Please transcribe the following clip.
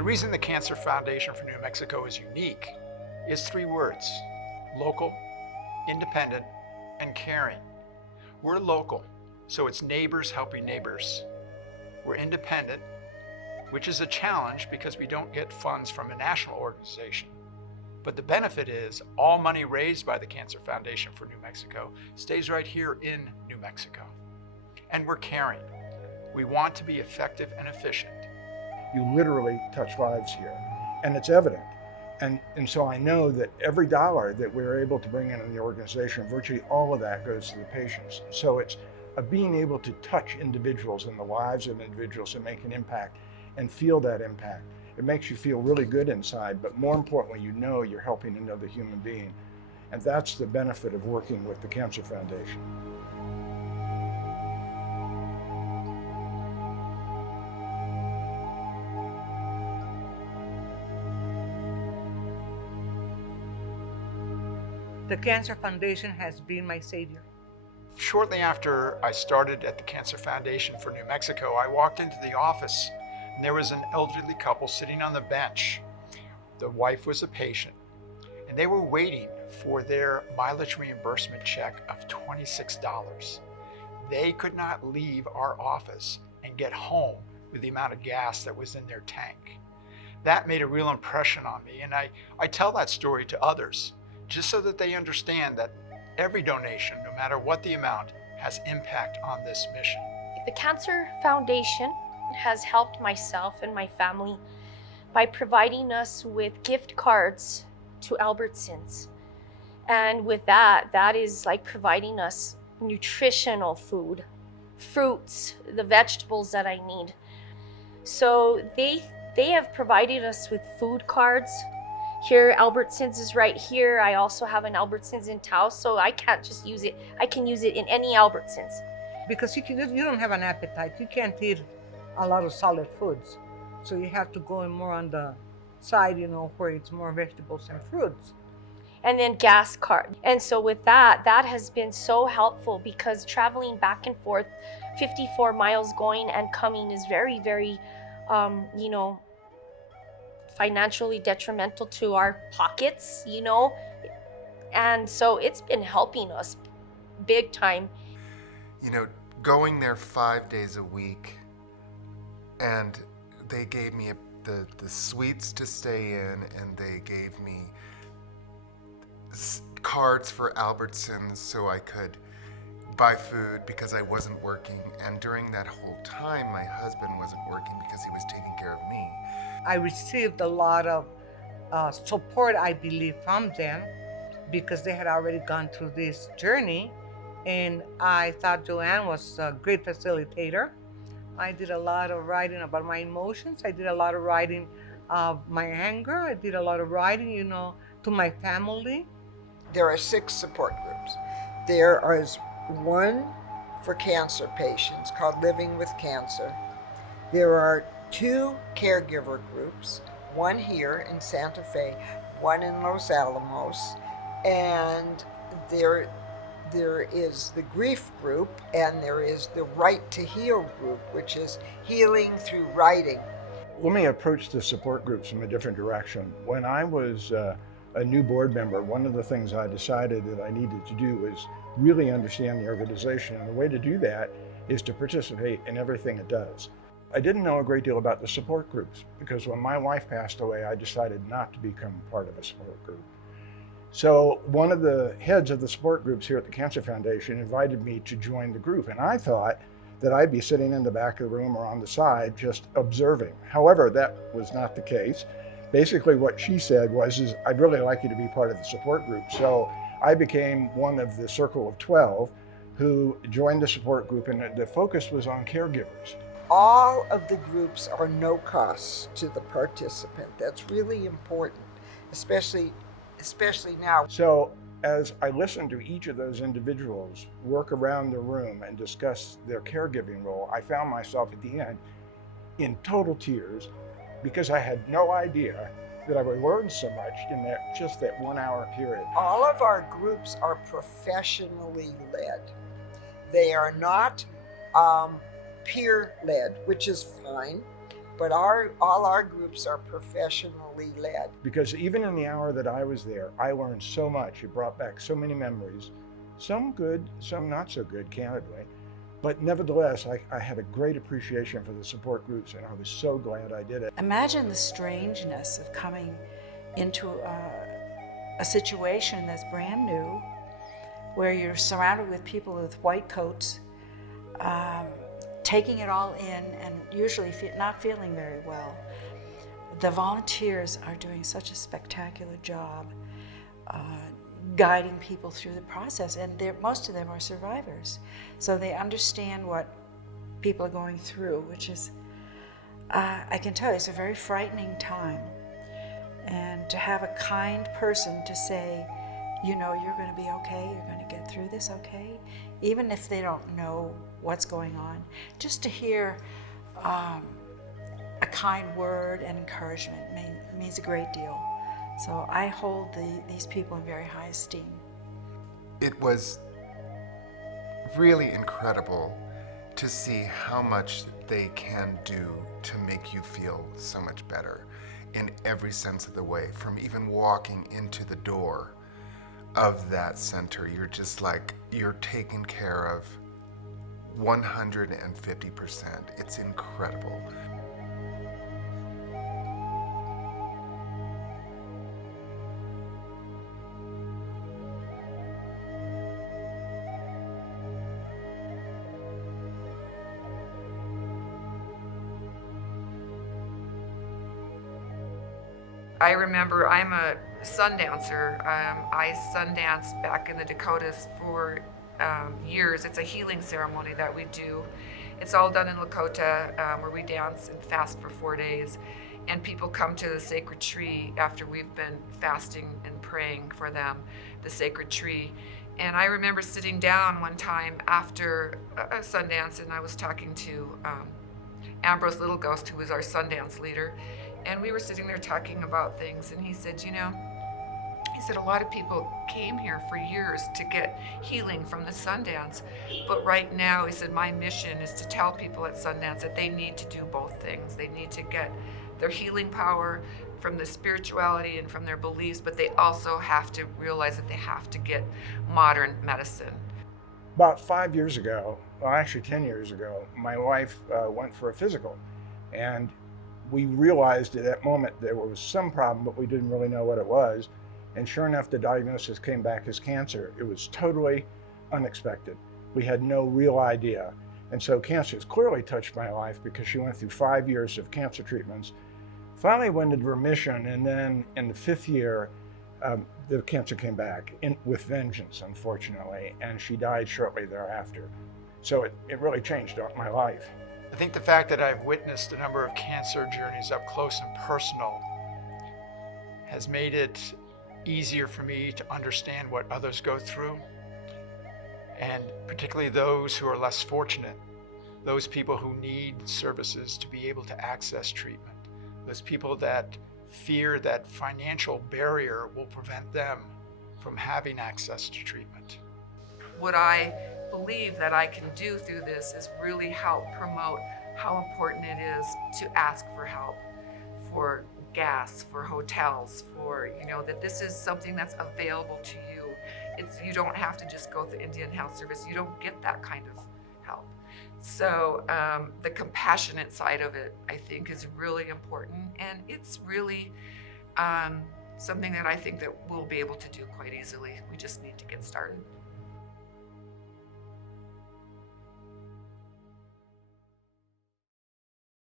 The reason the Cancer Foundation for New Mexico is unique is 3 words: local, independent, and caring. We're local, so it's neighbors helping neighbors. We're independent, which is a challenge because we don't get funds from a national organization. But the benefit is all money raised by the Cancer Foundation for New Mexico stays right here in New Mexico. And we're caring. We want to be effective and efficient. You literally touch lives here, and it's evident. And so I know that every dollar that we're able to bring in the organization, virtually all of that goes to the patients. So it's being able to touch individuals and the lives of individuals and make an impact and feel that impact. It makes you feel really good inside, but more importantly, you know you're helping another human being. And that's the benefit of working with the Cancer Foundation. The Cancer Foundation has been my savior. Shortly after I started at the Cancer Foundation for New Mexico, I walked into the office and there was an elderly couple sitting on the bench. The wife was a patient and they were waiting for their mileage reimbursement check of $26. They could not leave our office and get home with the amount of gas that was in their tank. That made a real impression on me, and I tell that story to others just so that they understand that every donation, no matter what the amount, has impact on this mission. The Cancer Foundation has helped myself and my family by providing us with gift cards to Albertsons. And with that is like providing us nutritional food, fruits, the vegetables that I need. So they have provided us with food cards. Here, Albertsons is right here. I also have an Albertsons in Taos, so I can't just use it. I can use it in any Albertsons. Because you don't have an appetite. You can't eat a lot of solid foods. So you have to go in more on the side, where it's more vegetables and fruits. And then gas card. And so with that has been so helpful because traveling back and forth, 54 miles going and coming is very, very, financially detrimental to our pockets, and so it's been helping us big time. Going there 5 days a week, and they gave me the suites to stay in, and they gave me cards for Albertsons so I could buy food because I wasn't working. And during that whole time, my husband wasn't working because he was taking care of me. I received a lot of support, I believe, from them because they had already gone through this journey. And I thought Joanne was a great facilitator. I did a lot of writing about my emotions. I did a lot of writing of my anger. I did a lot of writing, to my family. There are 6 support groups. There is one for cancer patients called Living with Cancer. There are 2 caregiver groups, one here in Santa Fe, one in Los Alamos, and there is the grief group, and there is the Right to Heal group, which is healing through writing. Let me approach the support groups from a different direction. When I was a new board member, one of the things I decided that I needed to do was really understand the organization, and the way to do that is to participate in everything it does. I didn't know a great deal about the support groups because when my wife passed away, I decided not to become part of a support group. So one of the heads of the support groups here at the Cancer Foundation invited me to join the group, and I thought that I'd be sitting in the back of the room or on the side just observing. However, that was not the case. Basically what she said was, I'd really like you to be part of the support group. So I became one of the circle of 12 who joined the support group, and the focus was on caregivers. All of the groups are no cost to the participant. That's really important, especially now. So as I listened to each of those individuals work around the room and discuss their caregiving role, I found myself at the end in total tears because I had no idea that I would learn so much in that 1 hour period. All of our groups are professionally led. They are not peer led, which is fine, but all our groups are professionally led. Because even in the hour that I was there, I learned so much. It brought back so many memories, some good, some not so good, candidly. But nevertheless, I had a great appreciation for the support groups, and I was so glad I did it. Imagine the strangeness of coming into a situation that's brand new, where you're surrounded with people with white coats, taking it all in and usually not feeling very well. The volunteers are doing such a spectacular job guiding people through the process, and most of them are survivors. So they understand what people are going through, which is, I can tell you, it's a very frightening time. And to have a kind person to say, you know, you're going to be okay, you're going to get through this okay, even if they don't know what's going on, just to hear a kind word and encouragement means a great deal. So I hold these people in very high esteem. It was really incredible to see how much they can do to make you feel so much better in every sense of the way. From even walking into the door of that center, you're just like, you're taken care of 150%. It's incredible. I remember I'm a sun dancer. I sun danced back in the Dakotas for years. It's a healing ceremony that we do. It's all done in Lakota, where we dance and fast for 4 days. And people come to the sacred tree after we've been fasting and praying for them, the sacred tree. And I remember sitting down one time after a sun dance, and I was talking to Ambrose Little Ghost, who was our Sundance leader. And we were sitting there talking about things, and he said, you know, a lot of people came here for years to get healing from the Sundance, but right now, he said, my mission is to tell people at Sundance that they need to do both things. They need to get their healing power from the spirituality and from their beliefs, but they also have to realize that they have to get modern medicine. About 5 years ago, well, actually 10 years ago, my wife went for a physical, and we realized at that moment there was some problem, but we didn't really know what it was. And sure enough, the diagnosis came back as cancer. It was totally unexpected. We had no real idea. And so cancer has clearly touched my life because she went through 5 years of cancer treatments, finally went into remission, and then in the 5th year, the cancer came back with vengeance, unfortunately, and she died shortly thereafter. So it really changed my life. I think the fact that I've witnessed a number of cancer journeys up close and personal has made it easier for me to understand what others go through, and particularly those who are less fortunate, those people who need services to be able to access treatment, those people that fear that financial barrier will prevent them from having access to treatment. What I believe that I can do through this is really help promote how important it is to ask for help, for gas, for hotels, for, you know, that this is something that's available to you. You don't have to just go to the Indian Health Service. You don't get that kind of help. So the compassionate side of it, I think, is really important, and it's really something that I think that we'll be able to do quite easily. We just need to get started.